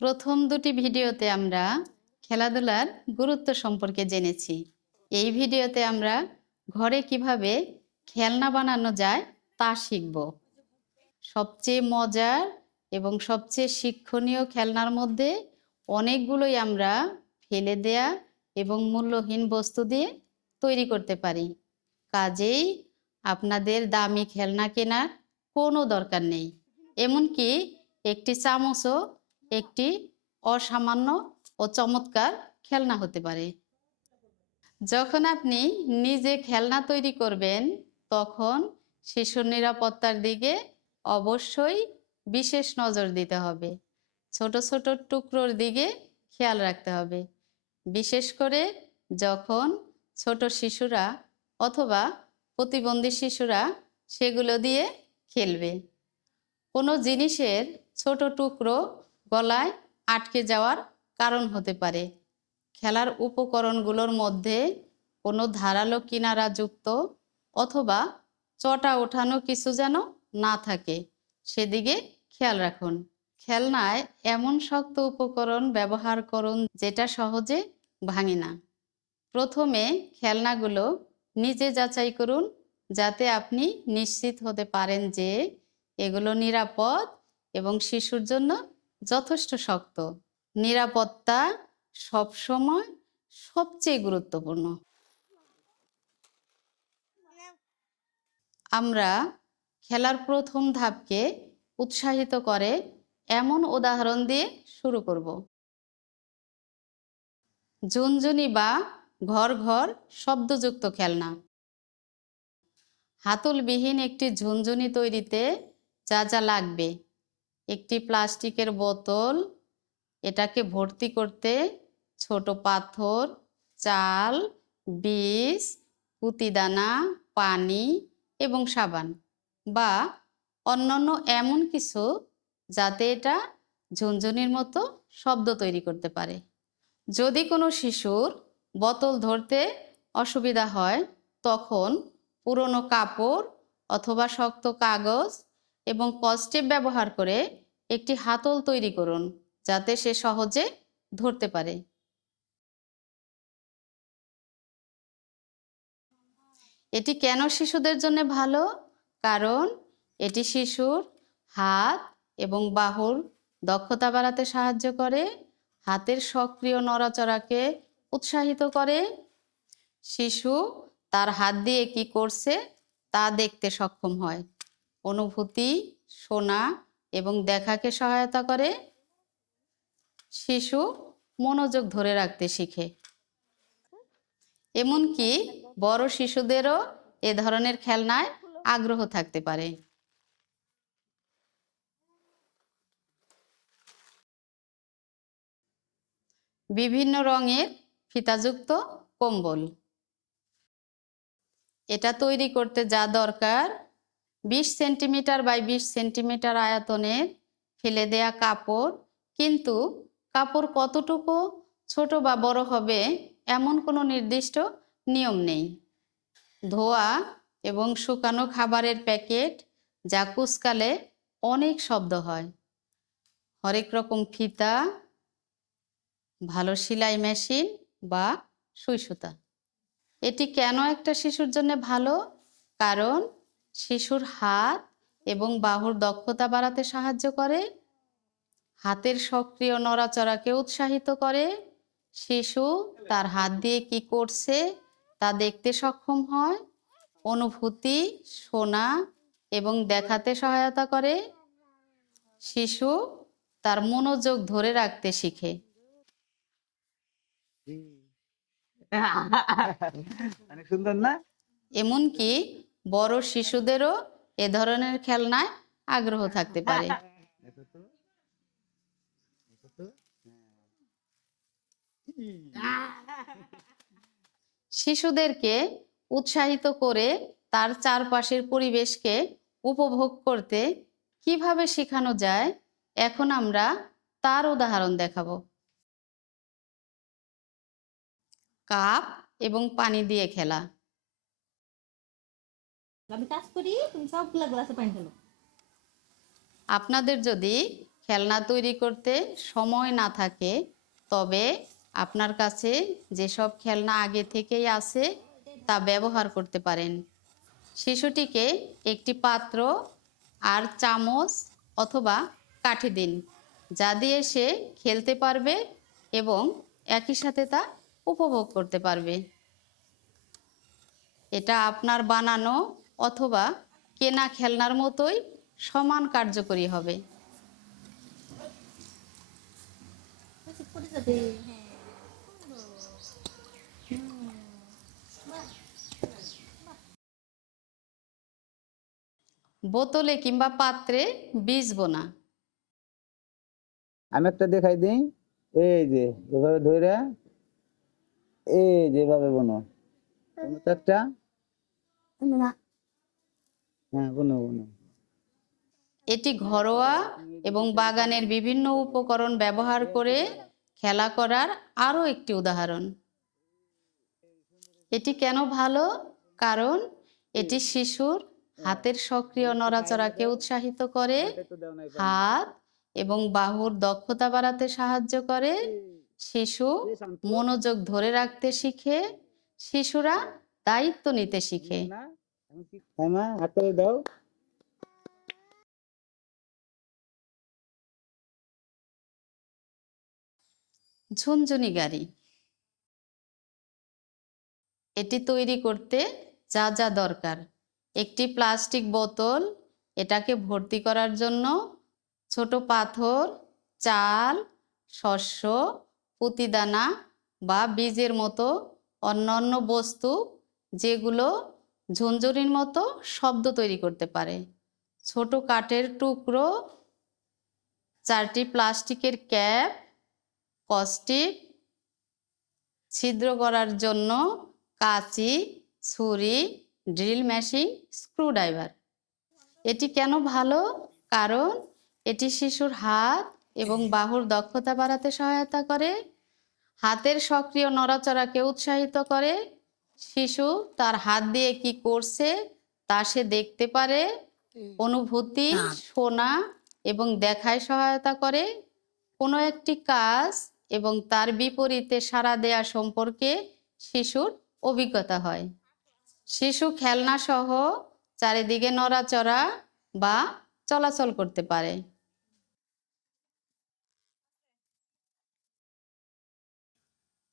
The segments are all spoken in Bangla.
প্রথম দুটি ভিডিওতে আমরা খেলাধুলার গুরুত্ব সম্পর্কে জেনেছি। এই ভিডিওতে আমরা ঘরে কিভাবে খেলনা বানানো যায় তা শিখব। সবচেয়ে মজার এবং সবচেয়ে শিক্ষণীয় খেলনার মধ্যে অনেকগুলোই আমরা ফেলে দেয়া এবং মূল্যহীন বস্তু দিয়ে তৈরি করতে পারি। কাজেই আপনাদের দামি খেলনা কেনার কোনো দরকার নেই। এমনকি একটি চামচও একটি অসামান্য ও চমৎকার খেলনা হতে পারে। যখন আপনি নিজে খেলনা তৈরি করবেন, তখন শিশুর নিরাপত্তার দিকে অবশ্যই বিশেষ নজর দিতে হবে। ছোট ছোট টুকরোর দিকে খেয়াল রাখতে হবে, বিশেষ করে যখন ছোট শিশুরা অথবা প্রতিবন্ধী শিশুরা সেগুলো দিয়ে খেলবে। কোনো জিনিসের ছোট টুকরো গলায় আটকে যাওয়ার কারণ হতে পারে। খেলার উপকরণগুলোর মধ্যে কোনো ধারালো কিনারা যুক্ত অথবা চটা ওঠানো কিছু যেন না থাকে, সেদিকে খেয়াল রাখুন। খেলনায় এমন শক্ত উপকরণ ব্যবহার করুন যেটা সহজে ভাঙে না। প্রথমে খেলনাগুলো নিজে যাচাই করুন, যাতে আপনি নিশ্চিত হতে পারেন যে এগুলো নিরাপদ এবং শিশুর জন্য যথেষ্ট শক্ত। নিরাপত্তা সবসময় সবচেয়ে গুরুত্বপূর্ণ। আমরা খেলার প্রথম ধাপকে উৎসাহিত করে এমন উদাহরণ দিয়ে শুরু করব। ঝুনঝুনি বা ঘর ঘর শব্দযুক্ত খেলনা। হাতলবিহীন একটি ঝুনঝুনি তৈরিতে যা যা লাগবে: একটি প্লাস্টিকের বোতল, এটাকে ভর্তি করতে ছোট পাথর, চাল, বীজ, পুঁতিদানা, পানি এবং সাবান বা অন্যান্য এমন কিছু যাতে এটা ঝুনঝুনির মতো শব্দ তৈরি করতে পারে। যদি কোনো শিশুর বোতল ধরতে অসুবিধা হয়, তখন পুরনো কাপড় অথবা শক্ত কাগজ এবং কস্টেপ ব্যবহার করে একটি হাতল তৈরি করুন, যাতে সে সহজে ধরতে পারে। এটি কেন শিশুদের জন্য ভালো? কারণ এটি শিশুর হাত এবং বাহুর দক্ষতা বাড়াতে সাহায্য করে, হাতের সক্রিয় নড়াচড়াকে উৎসাহিত করে, শিশু তার হাত দিয়ে কি করছে তা দেখতে সক্ষম হয়, অনুভূতি, শোনা এবং দেখাকে সহায়তা করে, শিশু মনোযোগ ধরে রাখতে শিখে। এমনকি বড় শিশুদেরও এ ধরনের খেলনায় আগ্রহ থাকতে পারে। বিভিন্ন রঙের ফিতাযুক্ত কম্বল। এটা তৈরি করতে যা দরকার: 20 সেন্টিমিটার বাই 20 সেন্টিমিটার আয়তনের ফেলে দেয়া কাপড়, কিন্তু কাপড় কতটুকু ছোট বা বড় হবে এমন কোনো নির্দিষ্ট নিয়ম নেই। ধোয়া এবং শুকানো খাবারের প্যাকেট, যা কুচকালে অনেক শব্দ হয়। হরেক রকম ফিতা, ভালো সেলাই মেশিন বা সুই সুতা। এটি কেন একটা শিশুর জন্য ভালো? কারণ শিশুর হাত এবং বাহুর দক্ষতা বাড়াতে সাহায্য করে, হাতের সক্রিয় নড়াচড়াকে উৎসাহিত করে, শিশু তার হাত দিয়ে কি করছে তা দেখতে সক্ষম হয়, অনুভূতি, শোনা এবং দেখাতে সহায়তা করে, শিশু তার মনোযোগ ধরে রাখতে শিখে। অনেক সুন্দর না? এমনকি বড় শিশুদেরও এ ধরনের খেলনায় আগ্রহ থাকতে পারে। শিশুদেরকে উৎসাহিত করে তার চারপাশের পরিবেশকে উপভোগ করতে কিভাবে শেখানো যায়, এখন আমরা তার উদাহরণ দেখাবো। কাপ এবং পানি দিয়ে খেলা। আমি কাজ করি, তুমি সবগুলা গ্লাসে পানি ঢালো। আপনাদের যদি খেলনা তৈরি করতে সময় না থাকে, তবে আপনার কাছে যেসব খেলনা আগে থেকেই আছে তা ব্যবহার করতে পারেন। শিশুটিকে একটি পাত্র আর চামচ অথবা কাঠি দিন, যা দিয়ে সে খেলতে পারবে এবং একই সাথে তা উপভোগ করতে পারবে। এটা আপনার বানানো অথবা কেনা খেলনার মতোই সমান কার্যকরী হবে। বোতলে কিংবা পাত্রে ভিজবো না। আমি একটা দেখাই দিই। এই যে এভাবে ধরে, এই যেভাবে বোনো, বোনো তো একটা। হ্যাঁ, বোনো বোনো। এটি ঘরোয়া এবং বাগানের বিভিন্ন উপকরণ ব্যবহার করে খেলা করার আরও একটি উদাহরণ। এটি কেন ভালো? কারণ এটি শিশুর হাতের সক্রিয় নড়াচড়াকে উৎসাহিত করে, হাত এবং বাহুর দক্ষতা বাড়াতে সাহায্য করে, শিশু মনোযোগ ধরে রাখতে শিখে, শিশুরা দায়িত্ব নিতে শিখে। হ্যাঁ মা, হাতটা দাও। ঝুনঝুনি গাড়ি। এটি তৈরি করতে যা যা দরকার: একটি প্লাস্টিক বোতল, এটাকে ভর্তি করার জন্য ছোট পাথর, চাল, শস্য, পুঁতিদানা বা বীজের মতো অন্যান্য বস্তু যেগুলো ঝুনঝুনির মতো শব্দ তৈরি করতে পারে, ছোট কাঠের টুকরো, 4টি প্লাস্টিকের ক্যাপ, কস্টিক, ছিদ্র করার জন্য কাঁচি, ছুরি, ড্রিল মেশিন, স্ক্রুড্রাইভার। এটি কেন ভালো? কারণ এটি শিশুর হাত এবং বাহুর দক্ষতা বাড়াতে সহায়তা করে, হাতের সক্রিয় নড়াচড়াকে উৎসাহিত করে, শিশু তার হাত দিয়ে কি করছে তা সে দেখতে পারে, অনুভূতি, শোনা এবং দেখায় সহায়তা করে, কোনো একটি কাজ এবং তার বিপরীতে সাড়া দেয়া সম্পর্কে শিশুর অভিজ্ঞতা হয়। শিশু খেলনা সহ চারিদিকে নড়াচড়া বা চলাচল করতে পারে।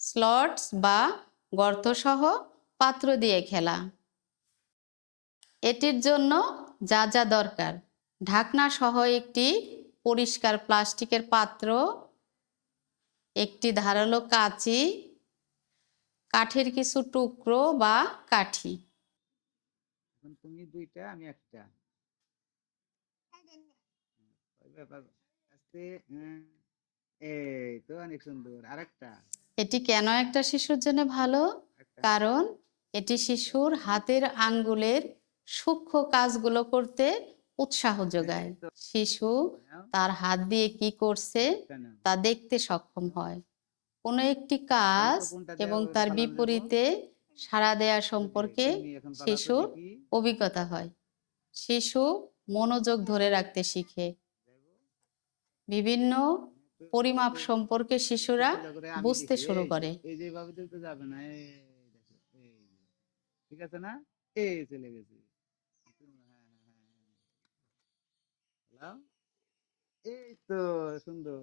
স্লটস বা গর্ত সহ পাত্র দিয়ে খেলা। এটির জন্য যা যা দরকার: ঢাকনা সহ একটি পরিষ্কার প্লাস্টিকের পাত্র, একটি ধারালো কাঁচি, কাঠের কিছু টুকরো বা কাঠি। তুমি দুইটা, আমি একটা। আস্তে, এই তো অনেক সুন্দর। আরেকটা। এটি কেন একটা শিশুর জন্য ভালো? কারণ এটি শিশুর হাতের আঙ্গুলের সূক্ষ্ম কাজগুলো করতে উৎসাহ যোগায়। শিশু তার হাত দিয়ে কি করছে তা দেখতে সক্ষম হয়, কোনো একটি কাজ এবং তার বিপরীতে সাড়া দেয়া সম্পর্কে শিশুর অভিজ্ঞতা হয়। শিশু মনোযোগ ধরে রাখতে শিখে। বিভিন্ন পরিমাপ সম্পর্কে শিশুরা বুঝতে শুরু করে। এই যে ভাবে তো যাবে না। এই দেখো, এই ঠিক আছে না? এই চলে গেছে। হ্যাঁ, এই তো সুন্দর।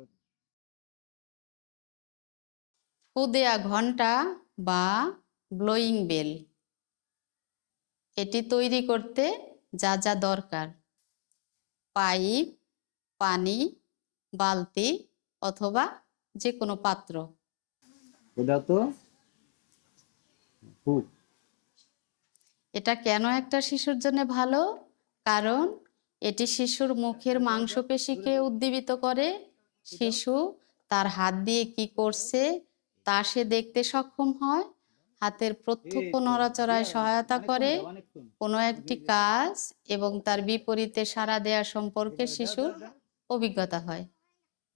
ফু দেয়া ঘন্টা বা ব্লোয়িং বেল। এটি তৈরি করতে যা যা দরকার: পাইপ, পানি, বালতি অথবা যে কোনো পাত্র। ওটা তো খুব। এটা কেন একটা শিশুর জন্য ভালো? কারণ এটি শিশুর মুখের মাংসপেশিকে উদ্দীপিত করে, শিশু তার হাত দিয়ে কি করছে তা সে দেখতে সক্ষম হয়, হাতের প্রত্যক্ষ নড়াচড়ায় সহায়তা করে, কোনো একটি কাজ এবং তার বিপরীতে সাড়া দেয়া সম্পর্কে শিশুর অভিজ্ঞতা হয়।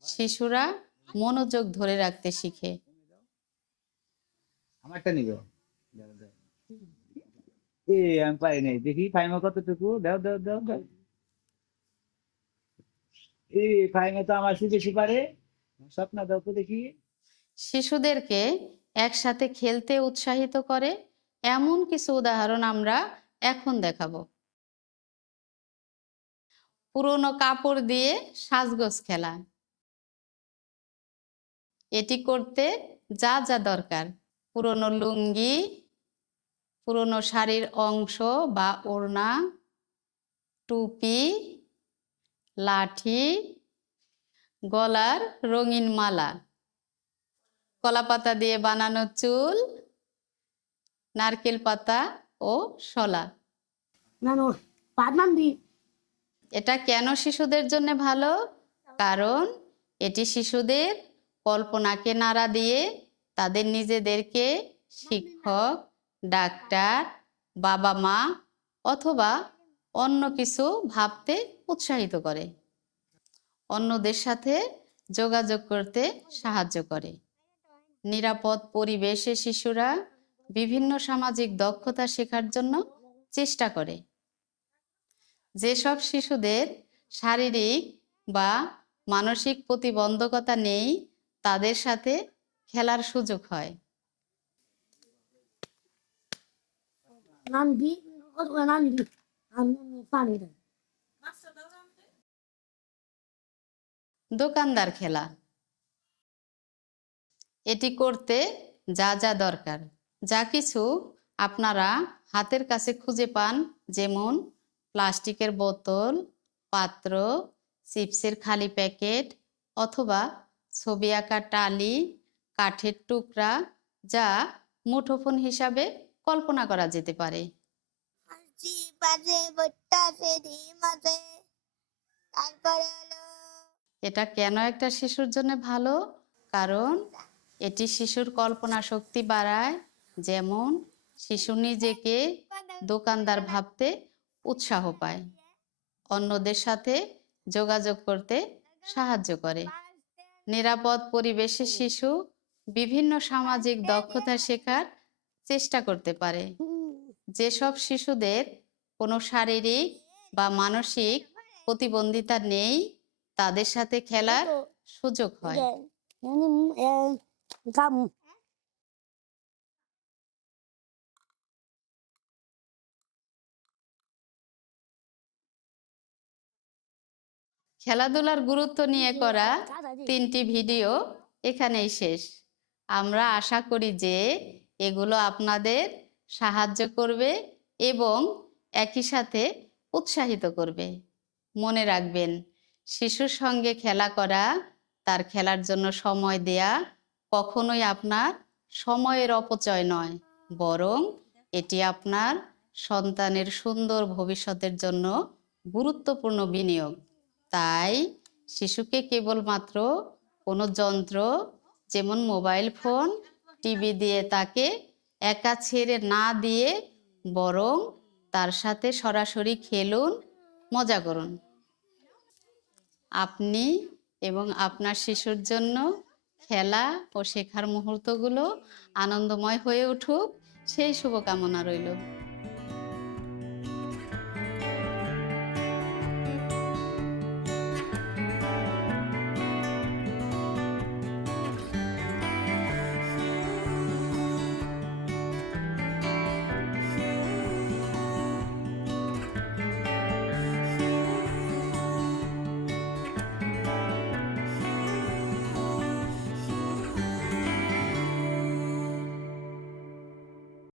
শিশুরা মনোযোগ ধরে রাখতে শিখে। আমারটা নিবে। আমি পাই নাই, দেখি ফাইমা কতটুকু। দাও দাও দাও দাও। এই ফাইনে তো আমার শুধু পারে স্বপ্ন দাও তো দেখি। শিশুদেরকে একসাথে খেলতে উৎসাহিত করে এমন কিছু উদাহরণ আমরা এখন দেখাবো। পুরনো কাপড় দিয়ে সাজগোজ খেলা। এটি করতে যা যা দরকার: পুরনো লুঙ্গি, পুরনো শাড়ির অংশ বা ওড়না, টুপি, লাঠি, গলার রঙিন মালা, কলাপাতা দিয়ে বানানো চুল, নারকেল পাতা ও শলা। নানু পাদমান দি এটা কেন শিশুদের জন্য ভালো? কারণ এটি শিশুদের কল্পনাকে নাড়া দিয়ে তাদের নিজেদেরকে শিক্ষক, ডাক্তার, বাবা মা অথবা অন্য কিছু ভাবতে উৎসাহিত করে। অন্যদের সাথে যোগাযোগ করতে সাহায্য করে। নিরাপদ পরিবেশে শিশুরা বিভিন্ন সামাজিক দক্ষতা শেখার জন্য চেষ্টা করে। যেসব শিশুদের শারীরিক বা মানসিক প্রতিবন্ধকতা নেই তাদের সাথে খেলার সুযোগ হয়। নান দি কত নান দি আমি পানি দেন দোকানদার খেলা। এটি করতে যা যা দরকার, যা কিছু আপনারা হাতের কাছে খুঁজে পান, যেমন প্লাস্টিকের বোতল, পাত্র, চিপসের খালি প্যাকেট অথবা ছবি আঁকা টালি, কাঠের টুকরা, যা মুঠোফোন হিসাবে কল্পনা করা যেতে পারে। এটা কেন একটা শিশুর জন্য ভালো? কারণ এটি শিশুর কল্পনা শক্তি বাড়ায়, যেমন শিশু নিজেকে দোকানদার ভাবতে উৎসাহ পায়, অন্যদের সাথে যোগাযোগ করতে সাহায্য করে। নিরাপদ পরিবেশে শিশু বিভিন্ন সামাজিক দক্ষতা শেখার চেষ্টা করতে পারে। যেসব শিশুদের কোনো শারীরিক বা মানসিক প্রতিবন্ধিতা নেই তাদের সাথে খেলার সুযোগ হয়। কাম খেলাধুলার গুরুত্ব নিয়ে করা 3টি ভিডিও এখানেই শেষ। আমরা আশা করি যে এগুলো আপনাদের সাহায্য করবে এবং একই সাথে উৎসাহিত করবে। মনে রাখবেন, শিশুর সঙ্গে খেলা করা, তার খেলার জন্য সময় দেয়া কখনোই আপনার সময়ের অপচয় নয়, বরং এটি আপনার সন্তানের সুন্দর ভবিষ্যতের জন্য গুরুত্বপূর্ণ বিনিয়োগ। তাই শিশুকে কেবলমাত্র কোনো যন্ত্র যেমন মোবাইল ফোন, টিভি দিয়ে তাকে একা ছেড়ে না দিয়ে বরং তার সাথে সরাসরি খেলুন, মজা করুন। আপনি এবং আপনার শিশুর জন্য খেলা ও শেখার মুহূর্তগুলো আনন্দময় হয়ে উঠুক, সেই শুভকামনা রইল।